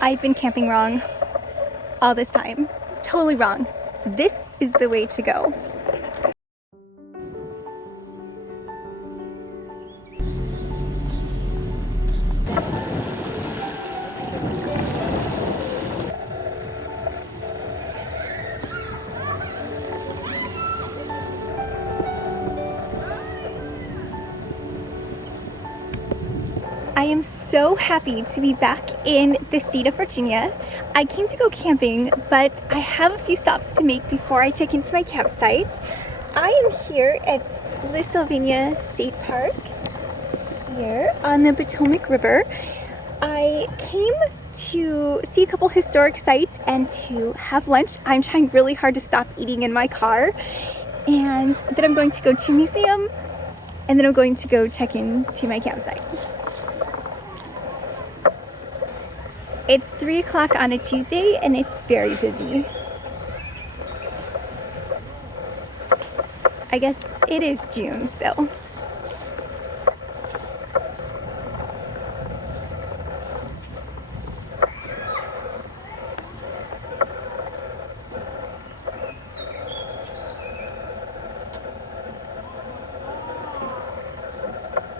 I've been camping wrong all this time. Totally wrong. This is the way to go. I am so happy to be back in the state of Virginia. I came to go camping, but I have a few stops to make before I check into my campsite. I am here at Lisylvania State Park, here on the Potomac River. I came to see a couple historic sites and to have lunch. I'm trying really hard to stop eating in my car. And then I'm going to go to a museum, and then I'm going to go check into my campsite. It's 3 o'clock on a Tuesday and it's very busy. I guess it is June, so.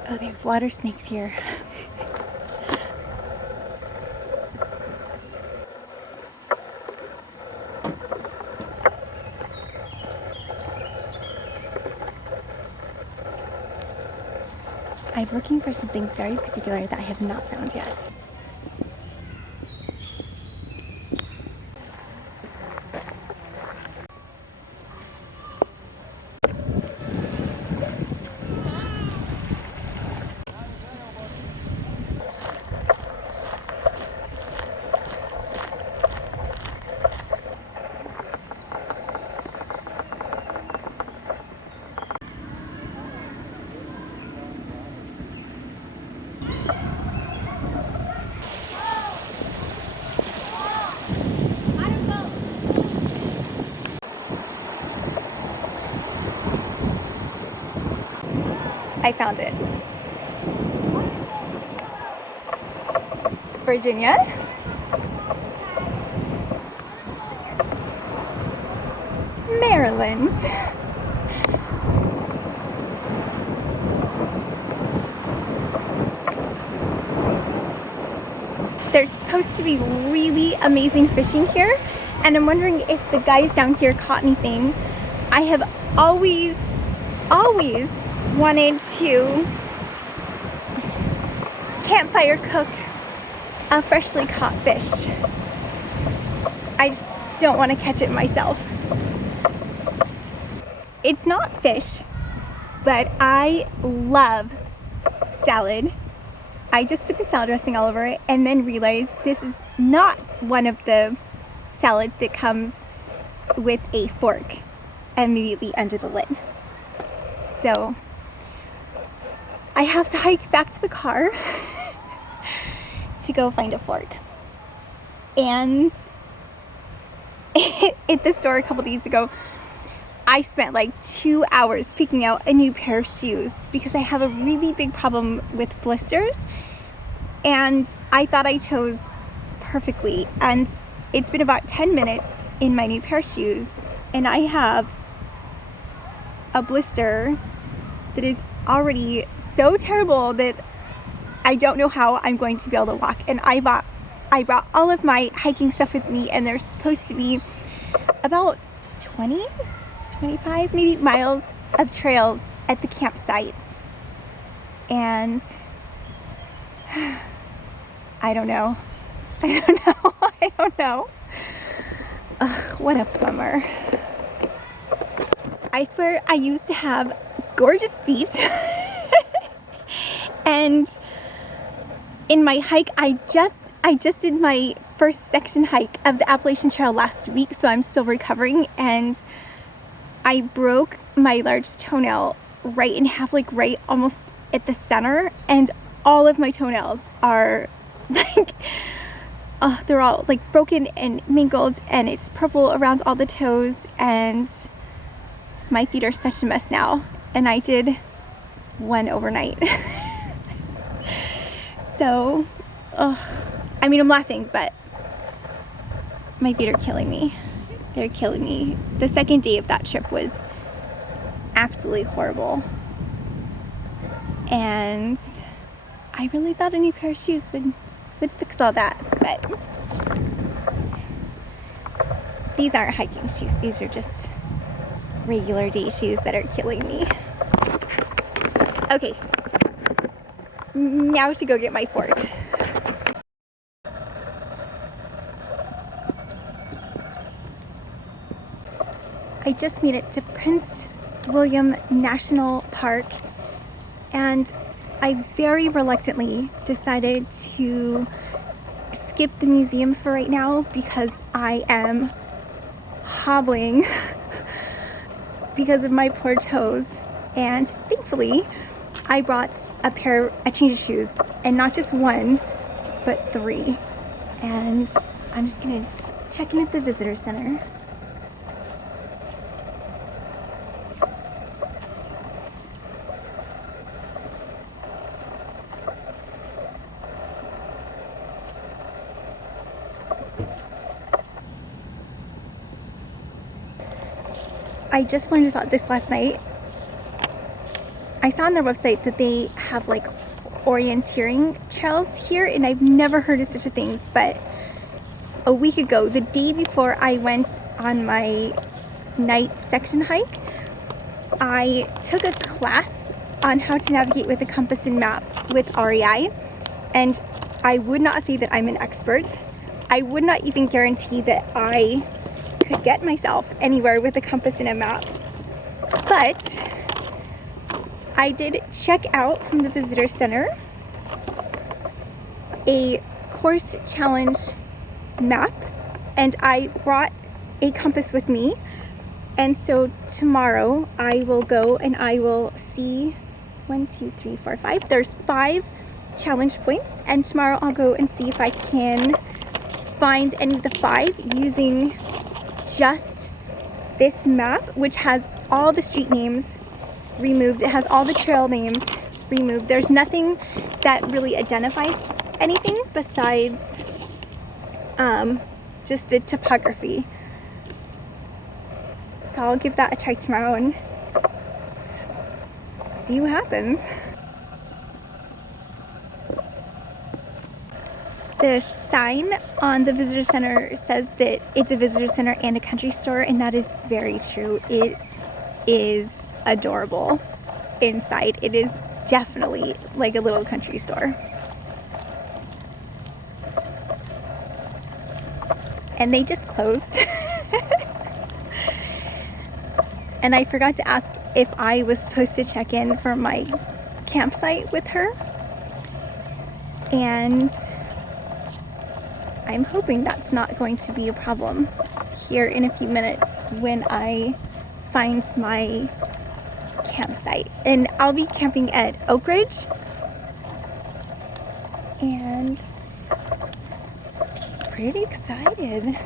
Oh, they have water snakes here. I'm looking for something very particular that I have not found yet. I found it. Virginia. Maryland. There's supposed to be really amazing fishing here, and I'm wondering if the guys down here caught anything. I have always wanted to campfire cook a freshly caught fish. I just don't want to catch it myself. It's not fish, but I love salad. I just put the salad dressing all over it and then realized this is not one of the salads that comes with a fork immediately under the lid. So I have to hike back to the car to go find a fork. And at the store a couple days ago, I spent like 2 hours picking out a new pair of shoes because I have a really big problem with blisters. And I thought I chose perfectly. And it's been about 10 minutes in my new pair of shoes, and I have a blister that is already so terrible that I don't know how I'm going to be able to walk. And I brought all of my hiking stuff with me, and there's supposed to be about 25 maybe miles of trails at the campsite. And I don't know. I don't know. Ugh, what a bummer. I swear I used to have gorgeous feet. And in my hike, I just did my first section hike of the Appalachian Trail last week, so I'm still recovering, and I broke my large toenail right in half, like right almost at the center, and all of my toenails are like, they're all like broken and mangled, and it's purple around all the toes, and my feet are such a mess now. And I did one overnight. So, I mean, I'm laughing, but My feet are killing me. They're killing me. The second day of that trip was absolutely horrible. And I really thought a new pair of shoes would fix all that, but these aren't hiking shoes. These are just regular day shoes that are killing me. Okay, now to go get my fork. I just made it to Prince William National Park, and I very reluctantly decided to skip the museum for right now because I am hobbling because of my poor toes. And thankfully I brought a change of shoes, and not just one but 3. And I'm just gonna check in at the visitor center. I just learned about this last night. I saw on their website that they have like orienteering trails here, and I've never heard of such a thing. But a week ago, the day before I went on my night section hike, I took a class on how to navigate with a compass and map with REI, and I would not say that I'm an expert. I would not even guarantee that I could get myself anywhere with a compass and a map, but I did check out from the visitor center a course challenge map, and I brought a compass with me. And so tomorrow I will go and I will see 1, 2, 3, 4, 5. There's 5 challenge points, and tomorrow I'll go and see if I can find any of the 5 using just this map, which has all the street names removed. It has all the trail names removed. There's nothing that really identifies anything besides just the topography. So I'll give that a try tomorrow and see what happens. The sign on the visitor center says that it's a visitor center and a country store, and that is very true. It is adorable inside. It is definitely like a little country store. And they just closed. And I forgot to ask if I was supposed to check in for my campsite with her. And I'm hoping that's not going to be a problem here in a few minutes when I find my campsite. And I'll be camping at Oak Ridge, and pretty excited.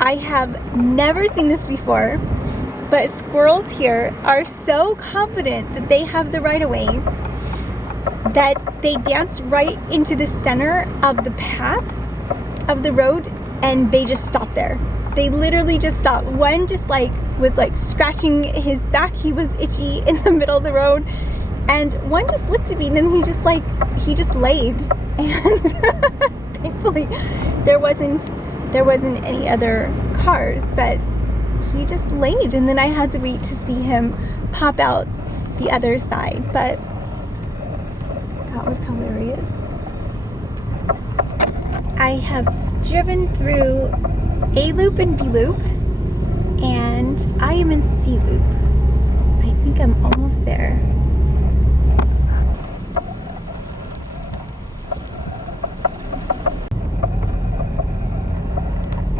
I have never seen this before, but squirrels here are so confident that they have the right of way that they dance right into the center of the path of the road, and they just stop there. They literally just stop. One just was scratching his back. He was itchy in the middle of the road, and one just looked at me, and then he just laid. And thankfully there wasn't any other cars, but he just laid, and then I had to wait to see him pop out the other side. But that was hilarious. I have driven through A Loop and B Loop, and I am in C Loop. I think I'm almost there.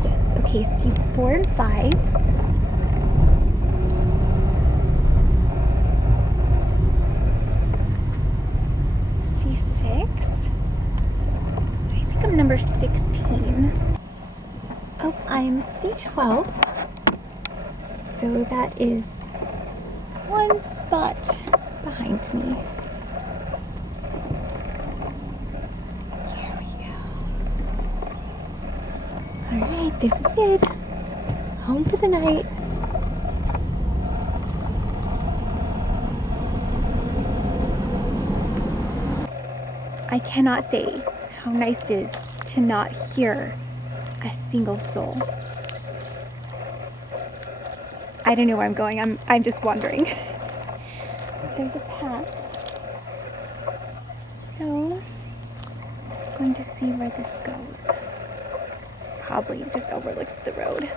Yes, okay, C4 and 5. C6. I think I'm number 16. Oh, I'm C12. So that is one spot behind me. Here we go. Alright, this is it. Home for the night. I cannot say how nice it is to not hear a single soul. I don't know where I'm going. I'm just wandering. There's a path. So, I'm going to see where this goes. Probably just overlooks the road.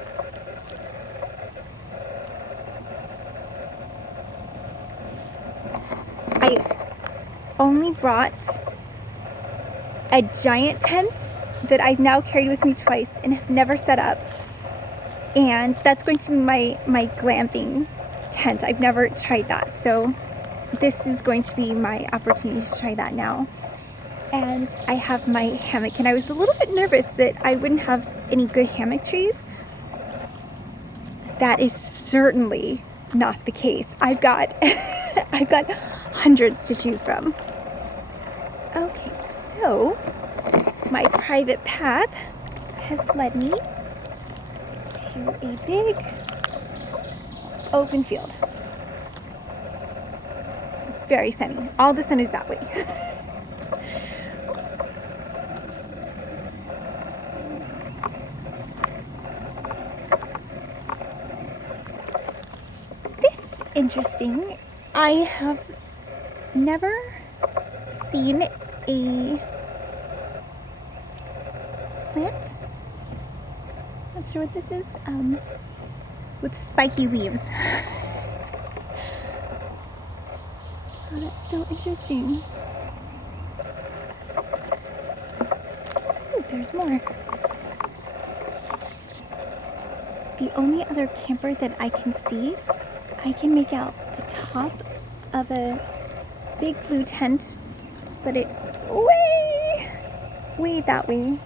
I only brought a giant tent that I've now carried with me twice and have never set up. And that's going to be my glamping tent. I've never tried that. So this is going to be my opportunity to try that now. And I have my hammock, and I was a little bit nervous that I wouldn't have any good hammock trees. That is certainly not the case. I've got I've got hundreds to choose from. Okay, so my private path has led me to a big open field. It's very sunny. All the sun is that way. This is interesting. I have never seen a plant, not sure what this is, with spiky leaves. Oh, that's so interesting. Ooh, there's more. The only other camper that I can see, I can make out the top of a big blue tent, but it's way that way.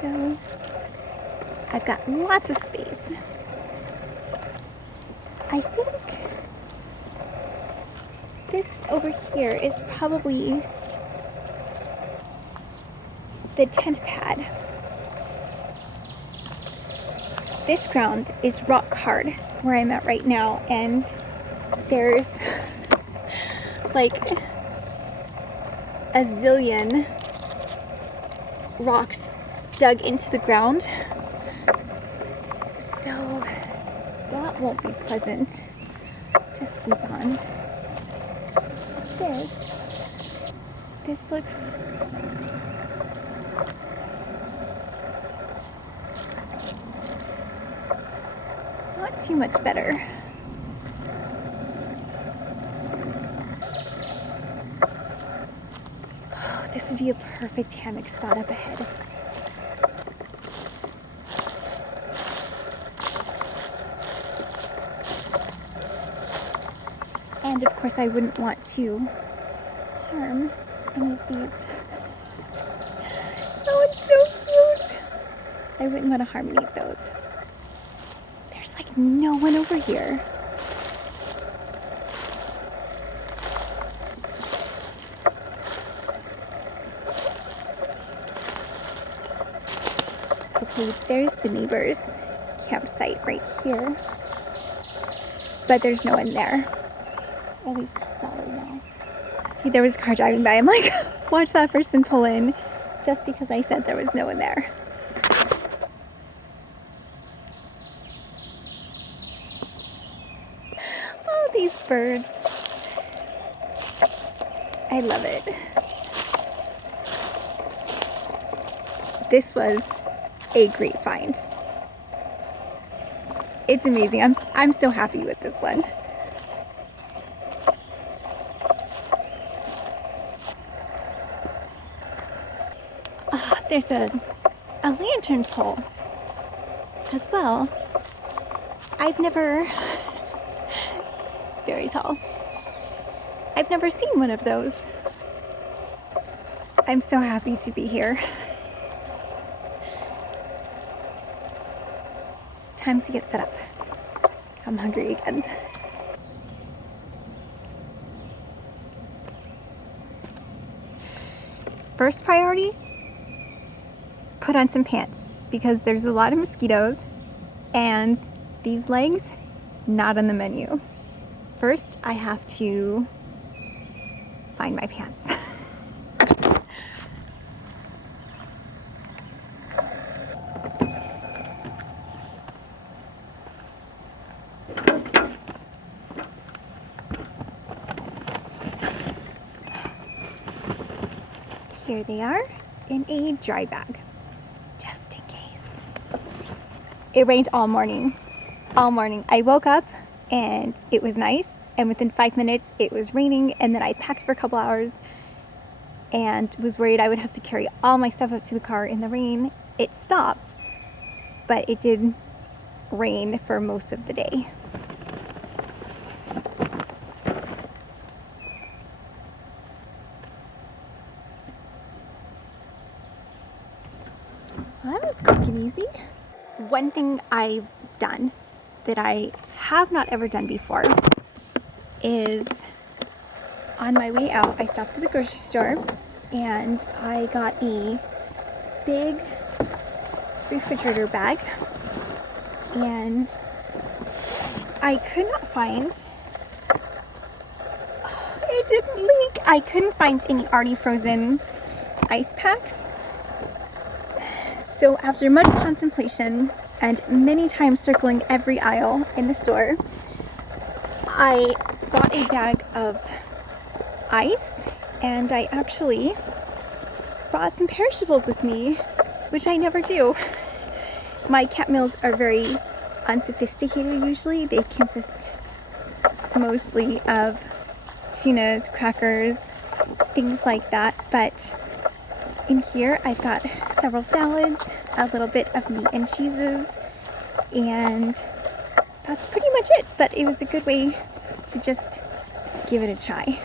So I've got lots of space. I think this over here is probably the tent pad. This ground is rock hard where I'm at right now, and there's like a zillion rocks dug into the ground, so that won't be pleasant to sleep on. This looks not too much better. Oh, this would be a perfect hammock spot up ahead. And of course I wouldn't want to harm any of these. Oh, it's so cute! I wouldn't want to harm any of those. There's like no one over here. Okay, there's the neighbor's campsite right here. But there's no one there. At least not right now. Okay, there was a car driving by. I'm like, watch that person pull in just because I said there was no one there. Oh, these birds. I love it. This was a great find. It's amazing. I'm so happy with this one. Oh, there's a lantern pole as well. I've never, it's very tall. I've never seen one of those. I'm so happy to be here. Time to get set up. I'm hungry again. First priority, put on some pants because there's a lot of mosquitoes and these legs, not on the menu. First, I have to find my pants. Here they are in a dry bag, just in case. It rained all morning. All morning. I woke up and it was nice, and within 5 minutes it was raining, and then I packed for a couple hours and was worried I would have to carry all my stuff up to the car in the rain. It stopped, but it did rain for most of the day. That was quick and easy. One thing I've done that I have not ever done before is on my way out, I stopped at the grocery store and I got a big refrigerator bag, and I could not find, it didn't leak. I couldn't find any already frozen ice packs. So after much contemplation and many times circling every aisle in the store, I bought a bag of ice, and I actually brought some perishables with me, which I never do. My cat meals are very unsophisticated usually. They consist mostly of tunas, crackers, things like that, but in here I've got several salads, a little bit of meat and cheeses, and that's pretty much it. But it was a good way to just give it a try.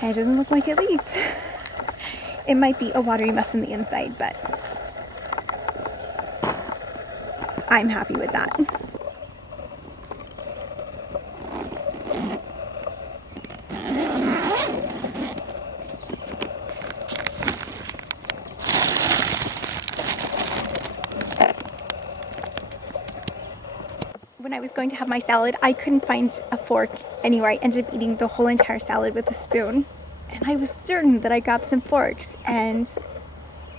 And it doesn't look like it leaks. It might be a watery mess on the inside, but I'm happy with that. When I was going to have my salad, I couldn't find a fork anywhere. I ended up eating the whole entire salad with a spoon. And I was certain that I grabbed some forks, and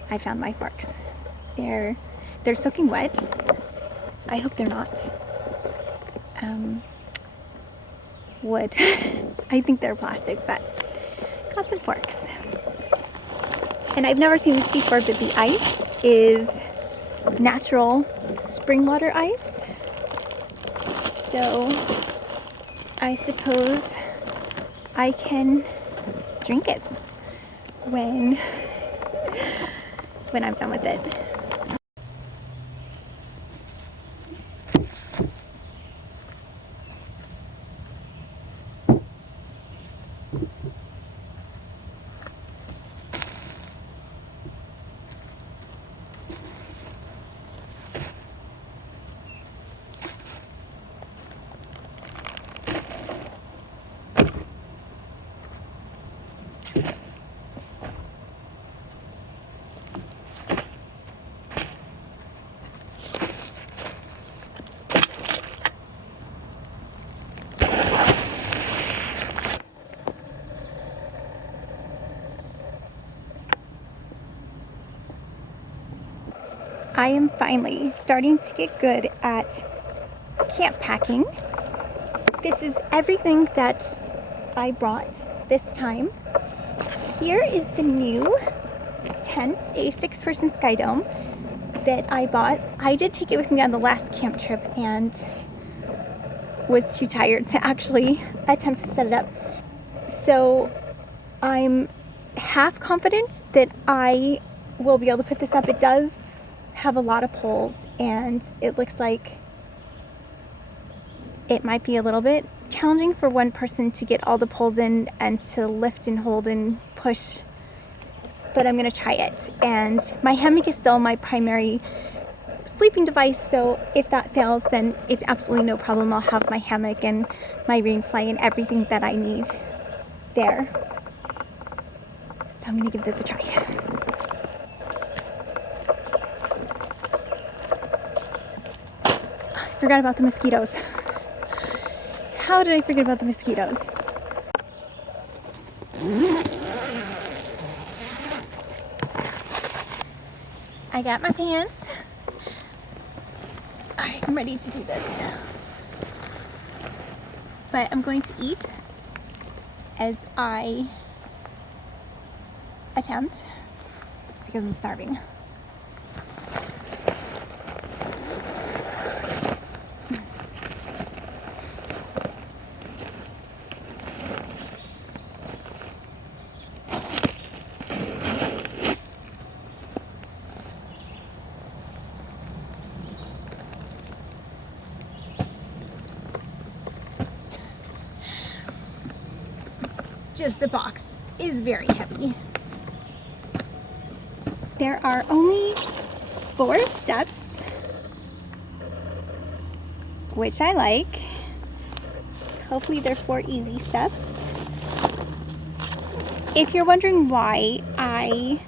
I found my forks. They're soaking wet. I hope they're not wood. I think they're plastic, but got some forks. And I've never seen this before, but the ice is natural spring water ice. So I suppose I can drink it when I'm done with it. I am finally starting to get good at camp packing. This is everything that I brought this time. Here is the new tent, a 6-person Sky Dome. that I bought. I did take it with me on the last camp trip and was too tired to actually attempt to set it up. So I'm half confident that I will be able to put this up. It does have a lot of poles and it looks like it might be a little bit challenging for one person to get all the poles in and to lift and hold and push, but I'm gonna try it. And my hammock is still my primary sleeping device, so if that fails, then it's absolutely no problem. I'll have my hammock and my rainfly and everything that I need there. So I'm gonna give this a try. I forgot about the mosquitoes. How did I forget about the mosquitoes? I got my pants. All right, I'm ready to do this. But I'm going to eat as I attempt because I'm starving. Just the box is very heavy. There are only 4 steps, which I like. Hopefully they're 4 easy steps. If you're wondering why I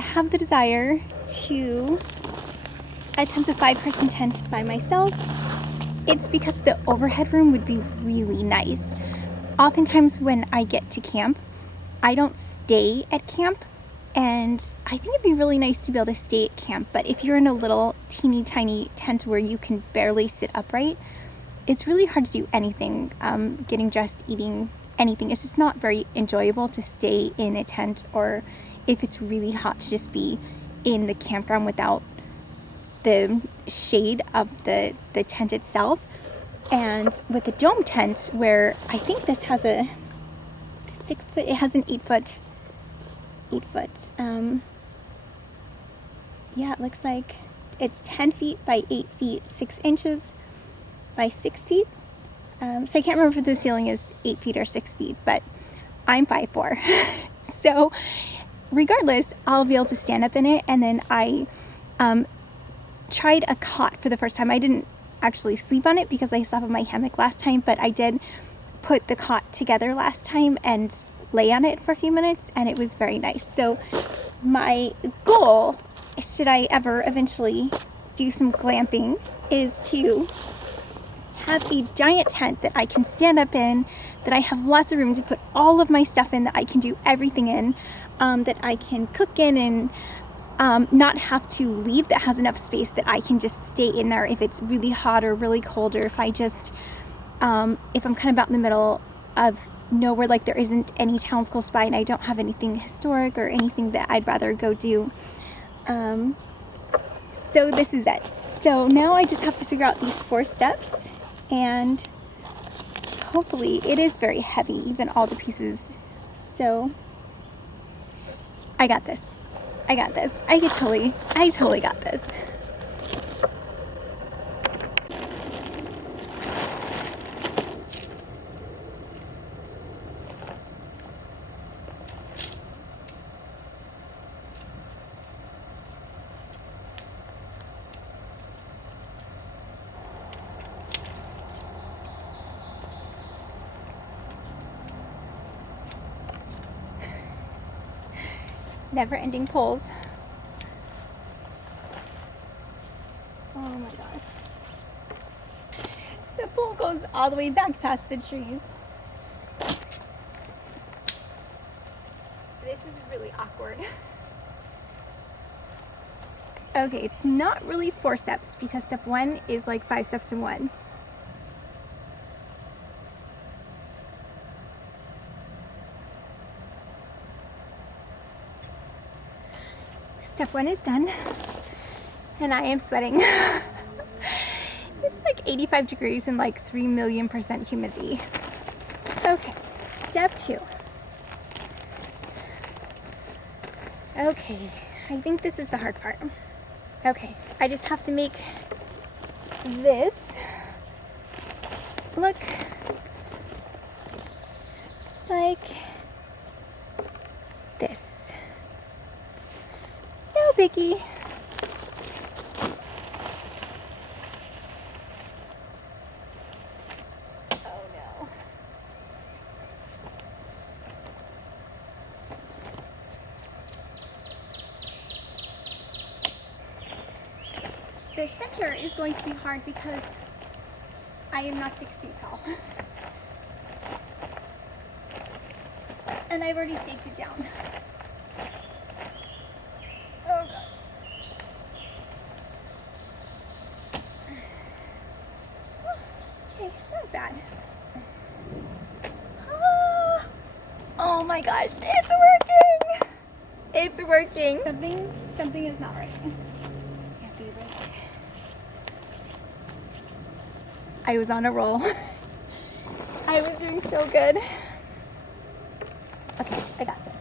have the desire to attempt a 5-person tent by myself, it's because the overhead room would be really nice. Oftentimes when I get to camp, I don't stay at camp, and I think it'd be really nice to be able to stay at camp, but if you're in a little teeny tiny tent where you can barely sit upright, it's really hard to do anything, getting dressed, eating, anything. It's just not very enjoyable to stay in a tent, or if it's really hot, to just be in the campground without the shade of the tent itself. And with the dome tent, where I think this has a 6 foot, it has an 8 foot, yeah, it looks like it's 10 feet by 8 feet, 6 inches by 6 feet. So I can't remember if the ceiling is 8 feet or 6 feet, but I'm 5'4". So regardless, I'll be able to stand up in it. And then I tried a cot for the first time. I didn't actually sleep on it because I slept on my hammock last time, but I did put the cot together last time and lay on it for a few minutes, and it was very nice. So my goal, should I ever eventually do some glamping, is to have a giant tent that I can stand up in, that I have lots of room to put all of my stuff in, that I can do everything in, that I can cook in, and not have to leave, that has enough space that I can just stay in there if it's really hot or really cold, or if I just, if I'm kind of out in the middle of nowhere, like there isn't any towns close by and I don't have anything historic or anything that I'd rather go do. So this is it. So now I just have to figure out these 4 steps, and hopefully it is very heavy, even all the pieces. So I got this. I got this. I totally got this. Never-ending pulls. Oh my gosh. The pole goes all the way back past the trees. This is really awkward. Okay, it's not really 4 steps because step 1 is like 5 steps in one. Step 1 is done, and I am sweating. It's like 85 degrees and like 3,000,000% humidity. Okay, step 2. Okay, I think this is the hard part. Okay, I just have to make this look like this. No biggie. Oh no. The center is going to be hard because I am not 6 feet tall. And I've already staked it down. Oh gosh. Okay, not bad. Oh my gosh, it's working! It's working. Something is not right. Can't be right. I was on a roll. I was doing so good. Okay, I got this.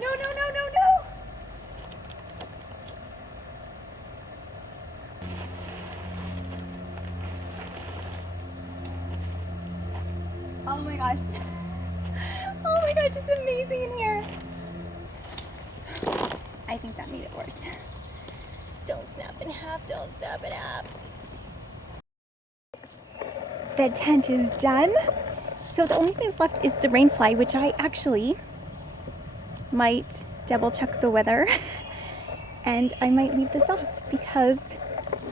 No, no, no, no, no! Oh my gosh. Oh my gosh, it's amazing in here. I think that made it worse. Don't snap in half, don't snap in half. The tent is done. So the only thing that's left is the rainfly, which I actually might double check the weather and I might leave this off because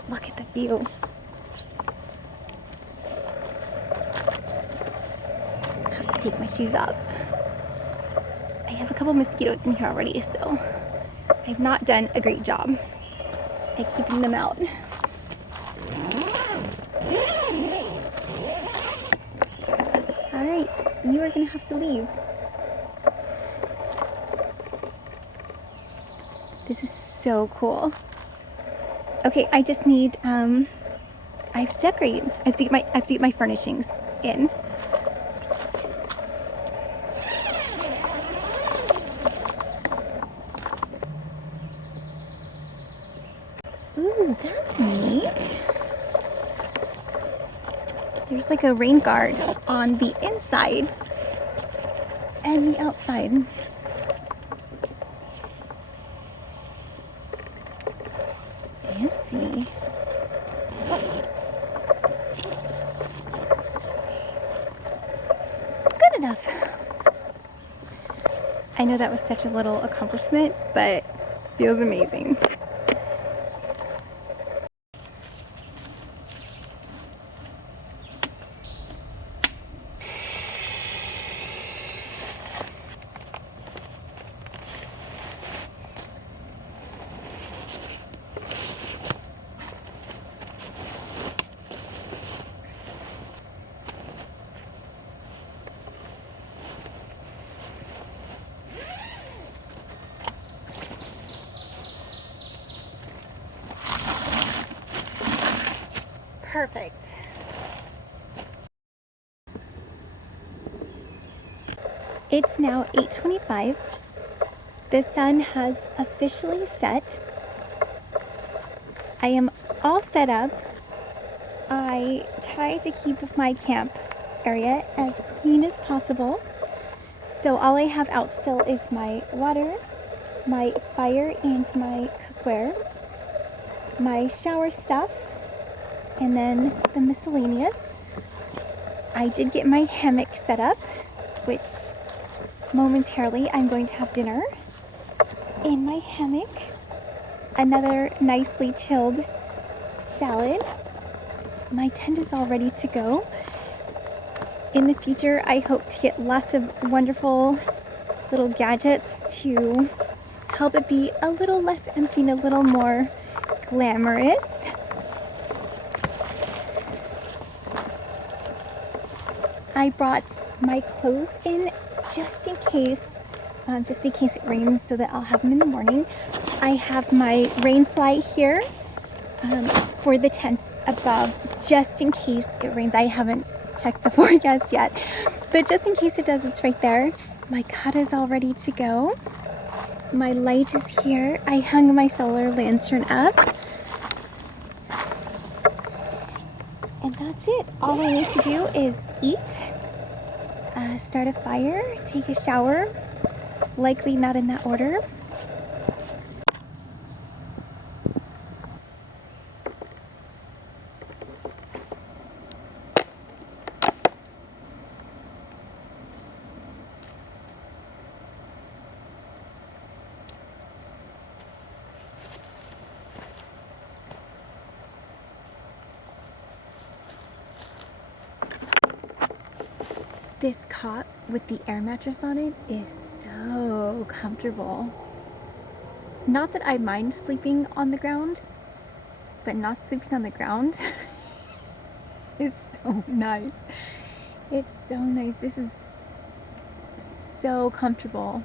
look at the view. I have to take my shoes off. I have a couple mosquitoes in here already, so I've not done a great job at keeping them out. All right, you are gonna have to leave. This is so cool. Okay, I just need, I have to decorate. I have to get my furnishings in. Ooh, that's neat. There's like a rain guard on the inside and the outside. Fancy. Good enough. I know that was such a little accomplishment, but feels amazing. Perfect. It's now 8:25. The sun has officially set. I am all set up. I try to keep my camp area as clean as possible. So all I have out still is my water, my fire and my cookware, my shower stuff, and then the miscellaneous. I did get my hammock set up, which momentarily I'm going to have dinner in my hammock. Another nicely chilled salad. My tent is all ready to go. In the future, I hope to get lots of wonderful little gadgets to help it be a little less empty and a little more glamorous. I brought my clothes in just in case just in case it rains so that I'll have them in the morning. I have my rain fly here for the tent above, just in case it rains. I haven't checked the forecast yet, but just in case it does, it's right there. My cut is all ready to go. My light is here. I hung my solar lantern up. And that's it. All I need to do is eat, start a fire, take a shower, likely not in that order. This cot with the air mattress on it is so comfortable. Not that I mind sleeping on the ground, but not sleeping on the ground is so nice. It's so nice. This is so comfortable.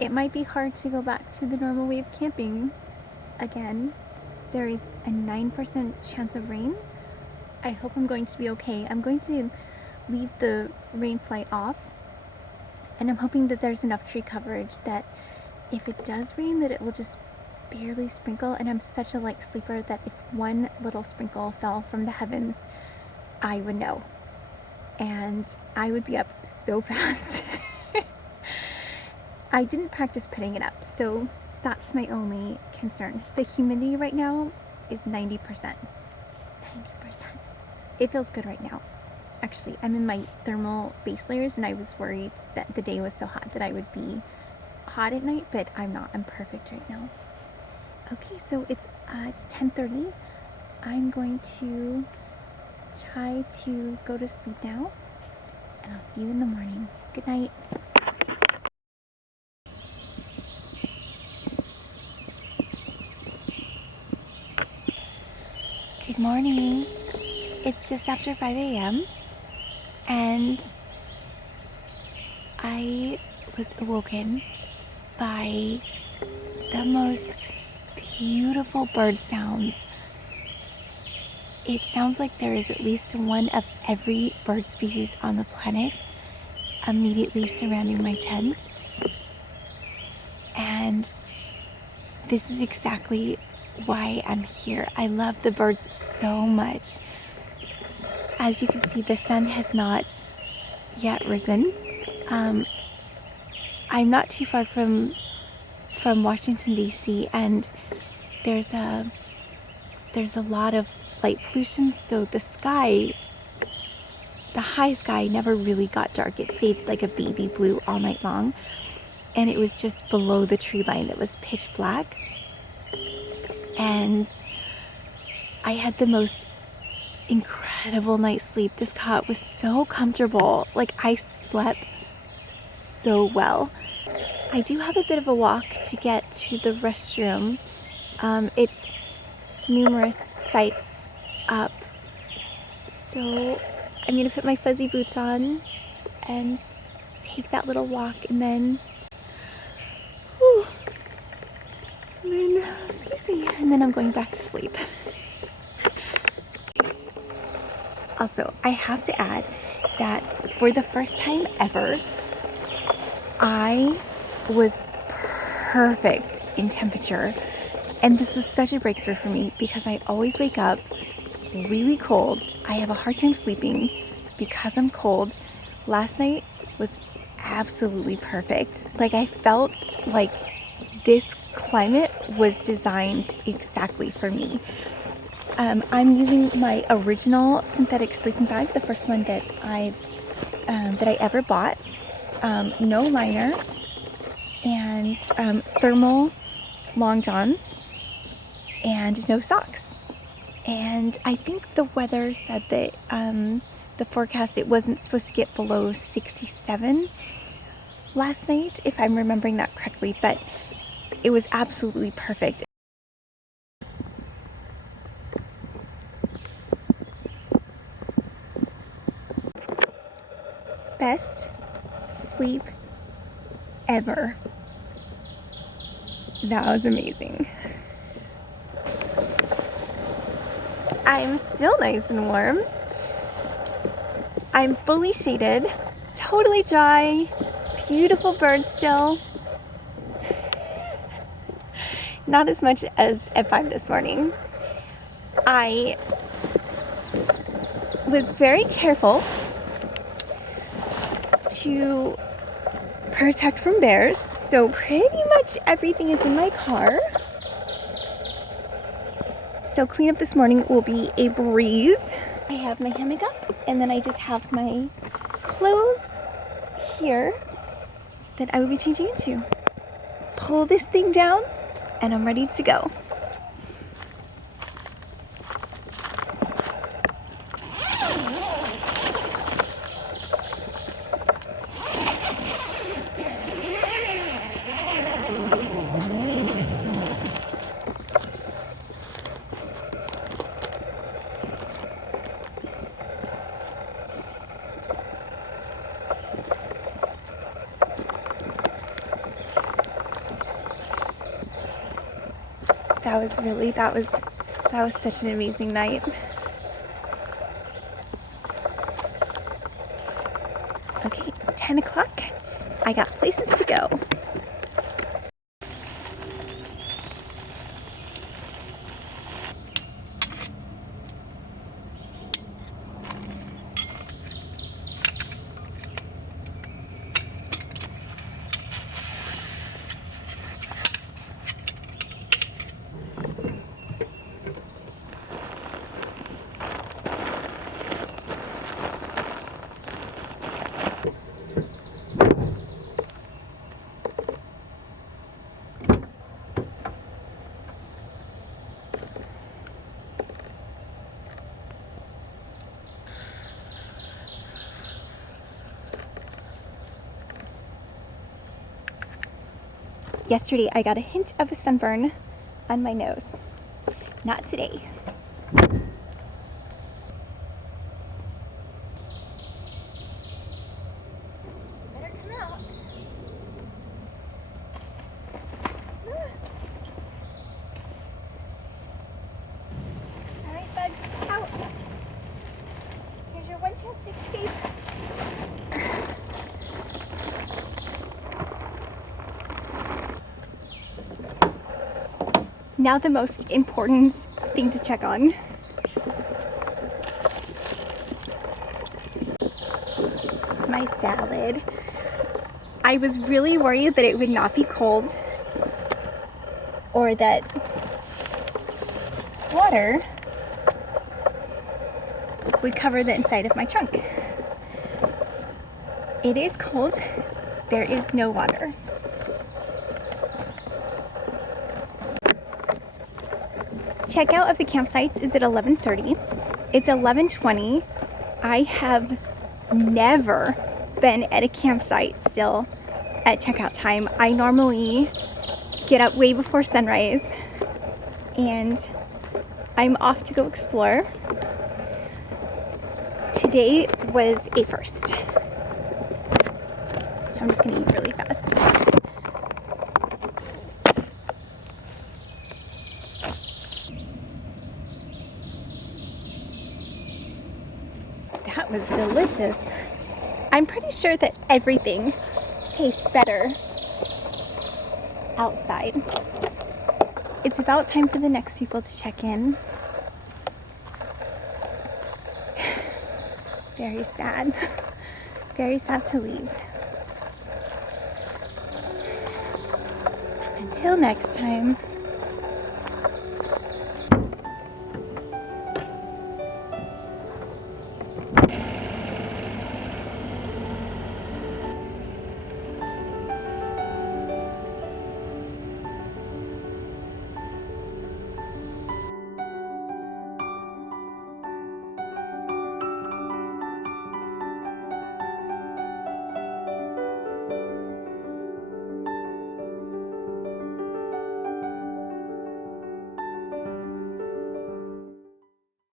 It might be hard to go back to the normal way of camping again. There is a 9% chance of rain. I hope I'm going to be okay. I'm going to leave the rain fly off, and I'm hoping that there's enough tree coverage that if it does rain, that it will just barely sprinkle. And I'm such a light sleeper that if one little sprinkle fell from the heavens, I would know, and I would be up so fast. I didn't practice putting it up, so that's my only concern. The humidity right now is 90%. 90%. It feels good right now. Actually, I'm in my thermal base layers, and I was worried that the day was so hot that I would be hot at night, but I'm not. I'm perfect right now. Okay, so it's 10:30. I'm going to try to go to sleep now, and I'll see you in the morning. Good night. Good morning. It's just after 5 a.m. and I was awoken by the most beautiful bird sounds. It sounds like there is at least one of every bird species on the planet immediately surrounding my tent. And this is exactly why I'm here. I love the birds so much. As you can see, the sun has not yet risen. I'm not too far from Washington, D.C., and there's a lot of light pollution, so the high sky never really got dark. It stayed like a baby blue all night long, and it was just below the tree line that was pitch black. And I had the most incredible night's sleep. This cot was so comfortable. Like, I slept so well. I do have a bit of a walk to get to the restroom. It's numerous sites up, so I'm gonna put my fuzzy boots on and take that little walk, and then excuse me, and then I'm going back to sleep. Also, I have to add that for the first time ever, I was perfect in temperature, and this was such a breakthrough for me because I always wake up really cold. I have a hard time sleeping because I'm cold. Last night was absolutely perfect. Like, I felt like this climate was designed exactly for me. I'm using my original synthetic sleeping bag, the first one that I ever bought. No liner, and thermal long johns, and no socks. And I think the weather said that the forecast, it wasn't supposed to get below 67 last night, if I'm remembering that correctly, but it was absolutely perfect. Best sleep ever. That was amazing. I'm still nice and warm. I'm fully shaded, totally dry, beautiful birds still. Not as much as at 5 this morning. I was very careful to protect from bears, so pretty much everything is in my car. So cleanup this morning will be a breeze. I have my hammock up, and then I just have my clothes here that I will be changing into. Pull this thing down, and I'm ready to go. That was such an amazing night. Okay, it's 10 o'clock. I got places to go. Yesterday I got a hint of a sunburn on my nose. Not today. Better come out. All right, bugs, out. Here's your one chance to escape. Now the most important thing to check on. My salad. I was really worried that it would not be cold or that water would cover the inside of my trunk. It is cold. There is no water. Checkout of the campsites is at 11:30. It's 11:20. I have never been at a campsite still at checkout time. I normally get up way before sunrise and I'm off to go explore. Today was a first. So I'm just gonna eat really fast. That was delicious. I'm pretty sure that everything tastes better outside. It's about time for the next people to check in. Very sad. Very sad to leave. Until next time.